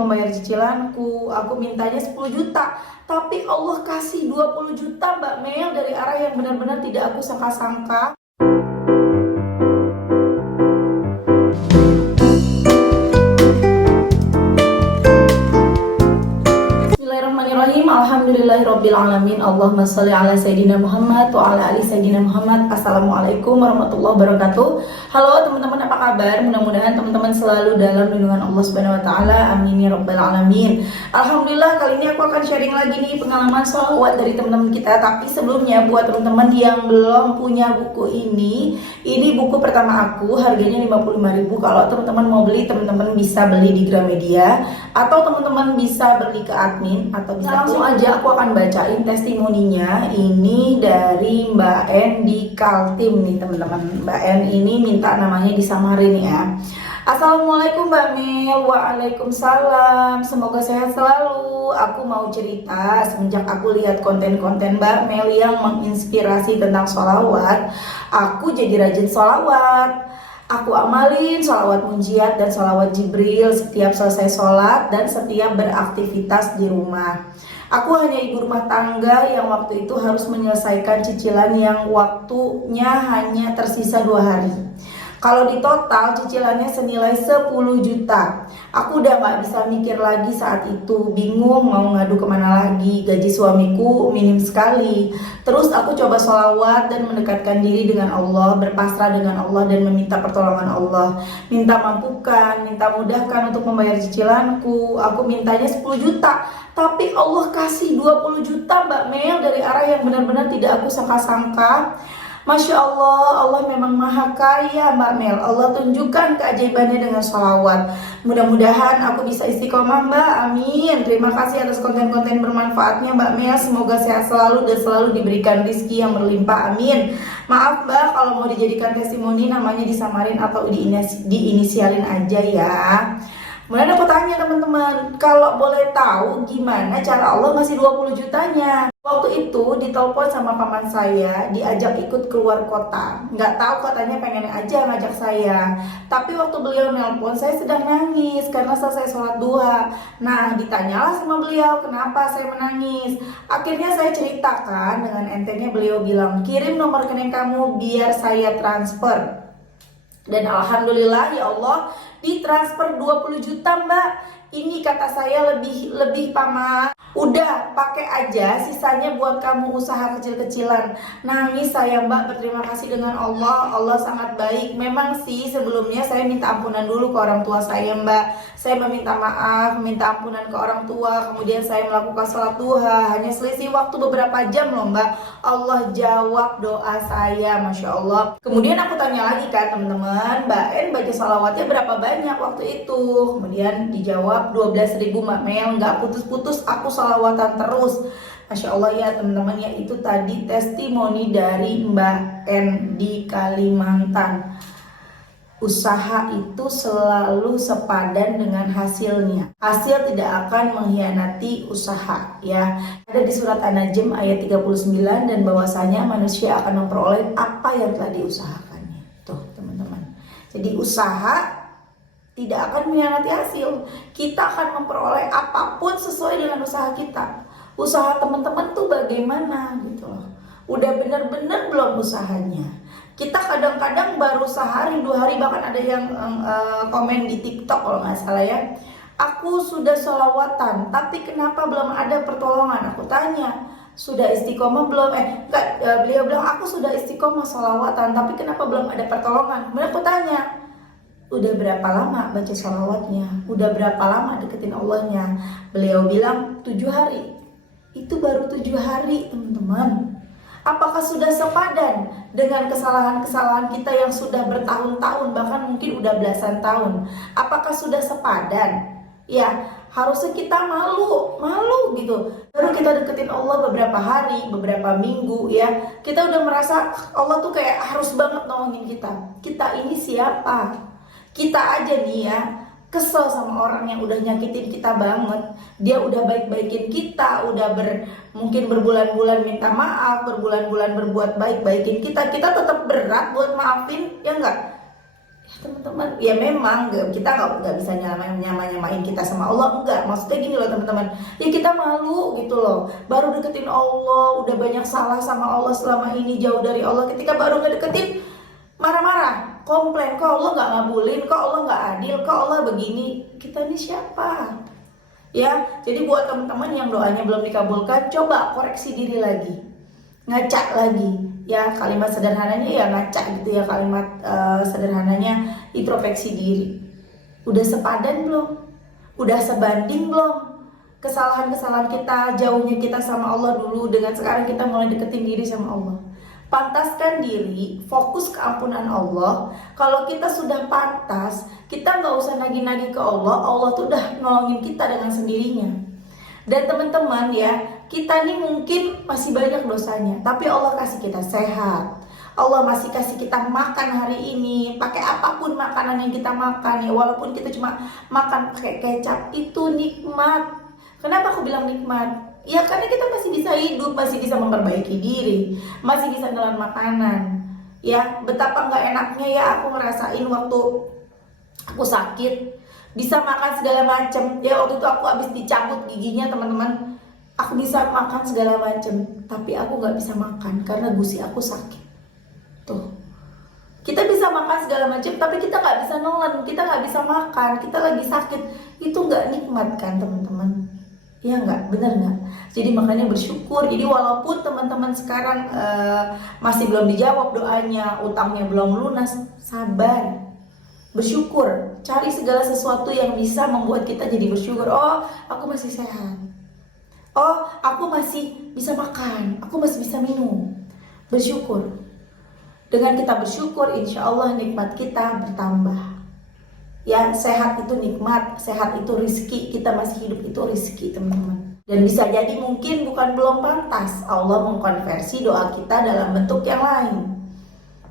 membayar cicilanku. Aku mintanya 10 juta, tapi Allah kasih 20 juta Mbak Mel dari arah yang benar-benar tidak aku sangka-sangka. Bismillahirrahmanirrahim. Alhamdulillahirrabbilalamin. Allahumma sholli ala Sayyidina Muhammad wa ala ali Sayyidina Muhammad. Assalamualaikum warahmatullahi wabarakatuh. Halo teman-teman, apa kabar? Mudah-mudahan teman-teman selalu dalam lindungan Allah Subhanahu wa taala. Amin ya rabbal alamin. Alhamdulillah, kali ini aku akan sharing lagi nih pengalaman sholawat dari teman-teman kita. Tapi sebelumnya buat teman-teman yang belum punya buku ini buku pertama aku, harganya 55.000. Kalau teman-teman mau beli, teman-teman bisa beli di Gramedia atau teman-teman bisa beli ke admin atau bisa langsung aja aku akan bacain testimoninya. Ini dari Mbak N di Kaltim nih teman-teman. Mbak N ini minta namanya disamarin ya. Assalamualaikum Mbak Mel. Waalaikumsalam. Semoga sehat selalu. Aku mau cerita, semenjak aku lihat konten-konten Mbak Mel yang menginspirasi tentang sholawat, aku jadi rajin sholawat. Aku amalin sholawat munjiat dan sholawat Jibril setiap selesai sholat dan setiap beraktivitas di rumah. Aku hanya ibu rumah tangga yang waktu itu harus menyelesaikan cicilan yang waktunya hanya tersisa 2 hari. Kalau di total cicilannya senilai 10 juta. Aku udah gak bisa mikir lagi saat itu. Bingung mau ngadu kemana lagi. Gaji suamiku minim sekali. Terus aku coba sholawat dan mendekatkan diri dengan Allah, berpasrah dengan Allah dan meminta pertolongan Allah. Minta mampukan, minta mudahkan untuk membayar cicilanku. Aku mintanya 10 juta, tapi Allah kasih 20 juta Mbak Mel dari arah yang benar-benar tidak aku sangka-sangka. Masya Allah, Allah memang maha kaya Mbak Mel. Allah tunjukkan keajaibannya dengan sholawat. Mudah-mudahan aku bisa istiqomah Mbak, amin. Terima kasih atas konten-konten bermanfaatnya Mbak Mel. Semoga sehat selalu dan selalu diberikan rezeki yang berlimpah, amin. Maaf Mbak kalau mau dijadikan testimoni namanya disamarin atau diinisialin aja ya. Kemudian aku tanya teman-teman, kalau boleh tahu gimana cara Allah ngasih 20 jutanya? Waktu itu ditelepon sama paman saya, diajak ikut keluar kota. Nggak tahu, katanya pengen aja ngajak saya. Tapi waktu beliau nelpon, saya sedang nangis karena selesai sholat duha. Nah, ditanyalah sama beliau, kenapa saya menangis. Akhirnya saya ceritakan, dengan entengnya beliau bilang, kirim nomor rekening kamu biar saya transfer. Dan alhamdulillah ya Allah, ditransfer 20 juta Mbak. Ini kata saya lebih paman. Udah pakai aja, sisanya buat kamu usaha kecil-kecilan. Nangis saya Mbak, berterima kasih dengan Allah. Allah sangat baik. Memang sih sebelumnya saya minta ampunan dulu ke orang tua saya Mbak. Saya meminta maaf, minta ampunan ke orang tua. Kemudian saya melakukan sholat duha. Hanya selisih waktu beberapa jam loh Mbak. Allah jawab doa saya, Masya Allah. Kemudian aku tanya lagi kan teman-teman, Mbak N baca sholawatnya berapa banyak waktu itu? Kemudian dijawab 12.000 Mbak Mel. Nggak putus-putus aku sholawatan terus. Masya Allah ya teman-teman ya, itu tadi testimoni dari Mbak N di Kalimantan. Usaha itu selalu sepadan dengan hasilnya. Hasil tidak akan mengkhianati usaha ya. Ada di surat An-Najm ayat 39, dan bahwasanya manusia akan memperoleh apa yang telah diusahakannya. Tuh teman-teman. Jadi usaha tidak akan mengkhianati hasil. Kita akan memperoleh apapun sesuai dengan usaha kita. Usaha teman-teman tuh bagaimana gitu loh. Udah bener-bener belum usahanya? Kita kadang-kadang baru sehari, 2 hari, bahkan ada yang komen di TikTok kalau nggak salah ya. Aku sudah sholawatan, tapi kenapa belum ada pertolongan? Aku tanya, sudah istiqomah belum? Beliau bilang aku sudah istiqomah sholawatan, tapi kenapa belum ada pertolongan? Kemudian aku tanya, udah berapa lama baca sholawatnya? Udah berapa lama deketin Allahnya? Beliau bilang 7 hari. Itu baru 7 hari teman-teman. Apakah sudah sepadan dengan kesalahan-kesalahan kita yang sudah bertahun-tahun, bahkan mungkin udah belasan tahun? Apakah sudah sepadan? Ya, harusnya kita malu gitu. Baru kita deketin Allah beberapa hari, beberapa minggu ya, kita udah merasa Allah tuh kayak harus banget nolongin kita. Kita ini siapa? Kita aja nih ya, kesel sama orang yang udah nyakitin kita banget. Dia udah baik-baikin kita, udah mungkin berbulan-bulan minta maaf, berbulan-bulan berbuat baik-baikin kita tetap berat buat maafin, ya enggak? teman-teman. Ya memang kita nggak bisa nyamain kita sama Allah, enggak. Maksudnya gini loh teman-teman, ya kita malu gitu loh, baru deketin Allah, udah banyak salah sama Allah selama ini, jauh dari Allah. Ketika baru ngedeketin, marah-marah, komplain, kok Allah nggak ngabulin, kok Allah nggak adil, kok Allah begini. Kita ini siapa? Ya, jadi buat teman-teman yang doanya belum dikabulkan, coba koreksi diri lagi, ngaca lagi. Ya, kalimat sederhananya ya ngaca gitu ya, kalimat sederhananya introspeksi diri. Udah sepadan belum? Udah sebanding belum? Kesalahan-kesalahan kita, jauhnya kita sama Allah dulu dengan sekarang kita mulai deketin diri sama Allah. Pantaskan diri, fokus ke ampunan Allah. Kalau kita sudah pantas, kita nggak usah nagih-nagih ke Allah. Allah tuh udah nolongin kita dengan sendirinya. Dan teman-teman ya, kita nih mungkin masih banyak dosanya, tapi Allah kasih kita sehat. Allah masih kasih kita makan hari ini, pakai apapun makanan yang kita makan ya, walaupun kita cuma makan pakai kecap, itu nikmat. Kenapa aku bilang nikmat? Ya karena kita masih bisa hidup, masih bisa memperbaiki diri, masih bisa nelan makanan. Ya, betapa nggak enaknya ya aku ngerasain waktu aku sakit, bisa makan segala macem. Ya waktu itu aku habis dicabut giginya teman-teman, aku bisa makan segala macem, tapi aku nggak bisa makan karena gusi aku sakit. Tuh, kita bisa makan segala macam, tapi kita nggak bisa nelen, kita nggak bisa makan, kita lagi sakit. Itu nggak nikmat kan teman-teman? Ya nggak, bener nggak? Jadi makanya bersyukur. Jadi walaupun teman-teman sekarang masih belum dijawab doanya, utangnya belum lunas, sabar, bersyukur, cari segala sesuatu yang bisa membuat kita jadi bersyukur. Oh, aku masih sehat. Oh, aku masih bisa makan, aku masih bisa minum. Bersyukur. Dengan kita bersyukur, insya Allah nikmat kita bertambah. Ya, sehat itu nikmat, sehat itu rizki, kita masih hidup itu rizki teman-teman. Dan bisa jadi mungkin bukan belum pantas, Allah mengkonversi doa kita dalam bentuk yang lain.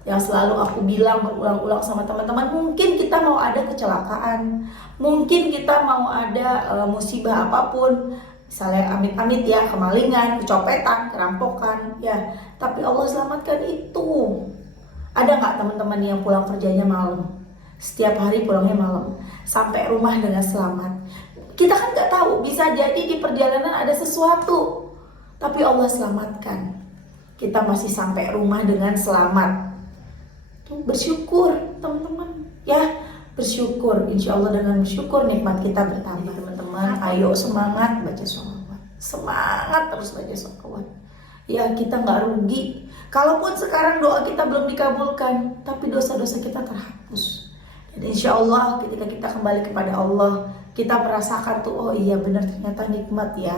Yang selalu aku bilang berulang-ulang sama teman-teman, mungkin kita mau ada kecelakaan, mungkin kita mau ada musibah apapun, misalnya amit-amit ya, kemalingan, kecopetan, kerampokan ya, tapi Allah selamatkan itu. Ada nggak teman-teman yang pulang kerjanya malam? Setiap hari pulangnya malam, sampai rumah dengan selamat. Kita kan nggak tahu, bisa jadi di perjalanan ada sesuatu, tapi Allah selamatkan. Kita masih sampai rumah dengan selamat. Tuh, bersyukur teman-teman ya, bersyukur. Insya Allah dengan bersyukur nikmat kita bertambah teman-teman. Ayo semangat baca sholawat, semangat terus baca sholawat. Ya kita nggak rugi. Kalaupun sekarang doa kita belum dikabulkan, tapi dosa-dosa kita terhapus. Dan insya Allah ketika kita kembali kepada Allah, kita merasakan tuh, oh iya benar ternyata nikmat ya.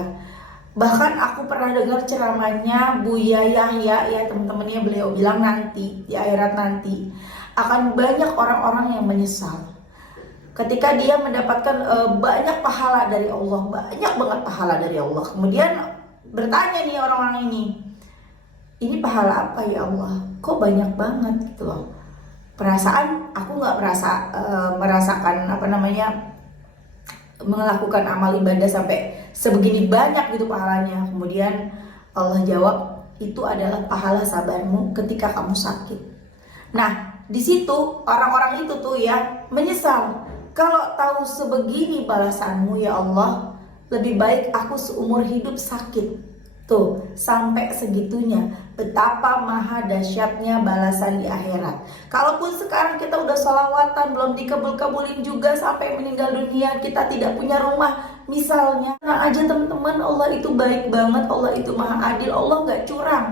Bahkan aku pernah dengar ceramahnya Buya Yahya ya teman-temannya, beliau bilang nanti di akhirat nanti akan banyak orang-orang yang menyesal ketika dia mendapatkan banyak pahala dari Allah, banyak banget pahala dari Allah. Kemudian bertanya nih orang-orang ini pahala apa ya Allah? Kok banyak banget gitu loh. Perasaan aku nggak merasakan melakukan amal ibadah sampai sebegini banyak gitu pahalanya. Kemudian Allah jawab, itu adalah pahala sabarmu ketika kamu sakit. Nah di situ orang-orang itu tuh ya menyesal, kalau tahu sebegini balasanmu ya Allah, lebih baik aku seumur hidup sakit. Tuh, sampai segitunya betapa maha dahsyatnya balasan di akhirat. Kalaupun sekarang kita udah sholawatan belum dikabul-kabulin juga sampai meninggal dunia, kita tidak punya rumah misalnya, nah aja teman-teman, Allah itu baik banget, Allah itu maha adil, Allah nggak curang.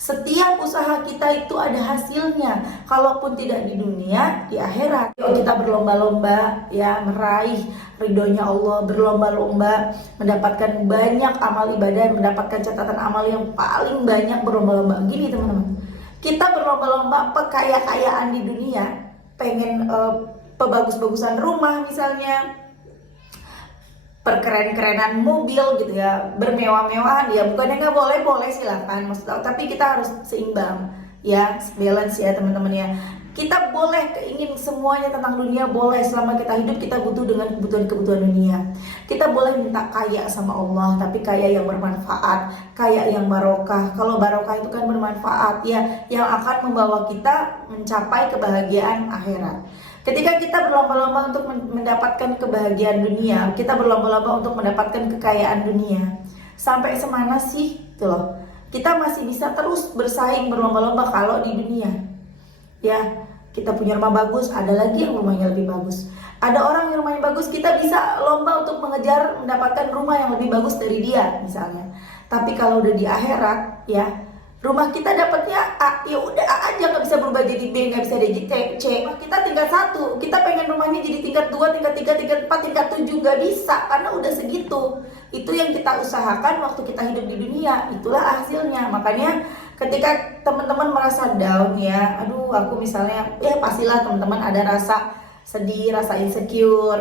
Setiap usaha kita itu ada hasilnya, kalaupun tidak di dunia, di akhirat. Yuk kita berlomba-lomba ya meraih ridhonya Allah, berlomba-lomba mendapatkan banyak amal ibadah, mendapatkan catatan amal yang paling banyak, berlomba-lomba gini teman-teman. Kita berlomba-lomba kekaya-kayaan di dunia, pengen pebagus-bagusan rumah misalnya, perkeren-kerenan mobil gitu ya, bermewah-mewahan ya, bukannya nggak boleh, boleh silahkan maksudnya, tapi kita harus seimbang ya, balance ya teman-teman ya. Kita boleh keingin semuanya tentang dunia, boleh, selama kita hidup kita butuh dengan kebutuhan-kebutuhan dunia. Kita boleh minta kaya sama Allah, tapi kaya yang bermanfaat, kaya yang barokah. Kalau barokah itu kan bermanfaat ya, yang akan membawa kita mencapai kebahagiaan akhirat. Ketika kita berlomba-lomba untuk mendapatkan kebahagiaan dunia, kita berlomba-lomba untuk mendapatkan kekayaan dunia, sampai semana sih tuh loh. Kita masih bisa terus bersaing berlomba-lomba kalau di dunia. Ya, kita punya rumah bagus, ada lagi yang rumahnya lebih bagus. Ada orang yang rumahnya bagus, kita bisa lomba untuk mengejar mendapatkan rumah yang lebih bagus dari dia misalnya. Tapi kalau udah di akhirat, ya rumah kita dapatnya A, ya udah A aja, nggak bisa berubah jadi B, nggak bisa jadi C. Kita tingkat 1, kita pengen rumahnya jadi tingkat 2, tingkat 3, tingkat 4, tingkat 7, nggak bisa karena udah segitu. Itu yang kita usahakan waktu kita hidup di dunia, itulah hasilnya. Makanya ketika teman-teman merasa down ya, aduh aku misalnya, ya pastilah teman-teman ada rasa sedih, rasa insecure,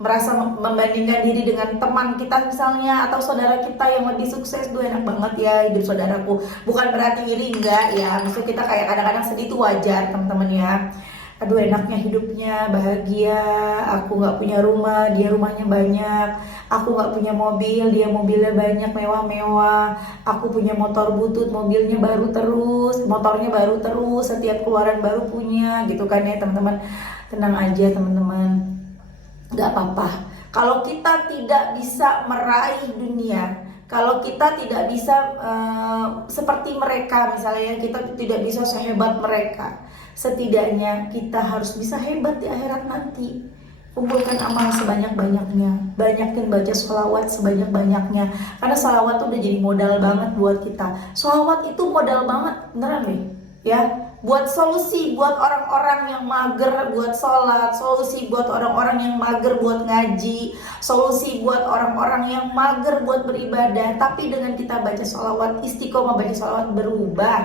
merasa membandingkan diri dengan teman kita misalnya, atau saudara kita yang lebih sukses. Duh enak banget ya hidup saudaraku. Bukan berarti iri, enggak ya, maksud kita kayak kadang-kadang sedih itu wajar teman-teman ya. Aduh enaknya hidupnya, bahagia, aku gak punya rumah, dia rumahnya banyak. Aku gak punya mobil, dia mobilnya banyak, mewah-mewah. Aku punya motor butut, mobilnya baru terus, motornya baru terus, setiap keluaran baru punya gitu kan ya teman-teman. Tenang aja teman-teman, gak apa-apa. Kalau kita tidak bisa meraih dunia, kalau kita tidak bisa seperti mereka misalnya, kita tidak bisa sehebat mereka, setidaknya kita harus bisa hebat di akhirat nanti. Kumpulkan amal sebanyak-banyaknya, banyakin baca sholawat sebanyak-banyaknya, karena sholawat tuh udah jadi modal banget buat kita. Sholawat itu modal banget, beneran nih ya, buat solusi buat orang-orang yang mager buat sholat, solusi buat orang-orang yang mager buat ngaji, solusi buat orang-orang yang mager buat beribadah. Tapi dengan kita baca sholawat, istiqomah baca sholawat, berubah.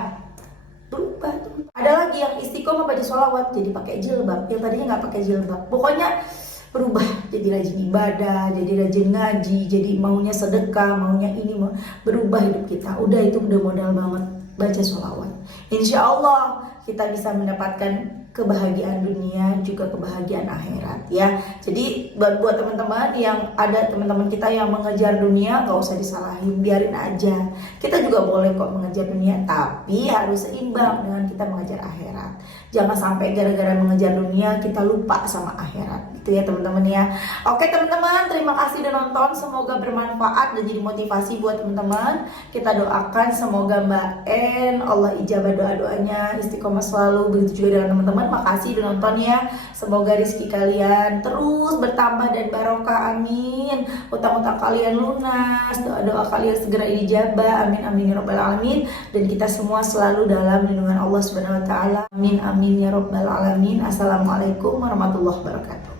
Ada lagi yang istiqomah baca sholawat jadi pakai jilbab, yang tadinya nggak pakai jilbab, pokoknya berubah jadi rajin ibadah, jadi rajin ngaji, jadi maunya sedekah, maunya ini, mau berubah hidup kita. Udah, itu udah modal banget baca sholawat. Insya Allah kita bisa mendapatkan kebahagiaan dunia juga kebahagiaan akhirat ya. Jadi buat teman-teman yang ada, teman-teman kita yang mengejar dunia, gak usah disalahin, biarin aja. Kita juga boleh kok mengejar dunia, tapi harus seimbang dengan kita mengejar akhirat. Jangan sampai gara-gara mengejar dunia kita lupa sama akhirat, gitu ya teman-teman ya. Oke teman-teman, terima kasih udah nonton, semoga bermanfaat dan jadi motivasi buat teman-teman. Kita doakan semoga Mbak En, Allah ijabah doa-doanya, istiqomah selalu, begitu juga dengan teman-teman. Makasih udah nonton ya. Semoga rezeki kalian terus bertambah dan barokah, amin. Utang-utang kalian lunas, doa-doa kalian segera dijabah, amin amin ya rabbal alamin. Dan kita semua selalu dalam lindungan Allah Subhanahu wa taala, amin amin ya rabbal alamin. Assalamualaikum warahmatullahi wabarakatuh.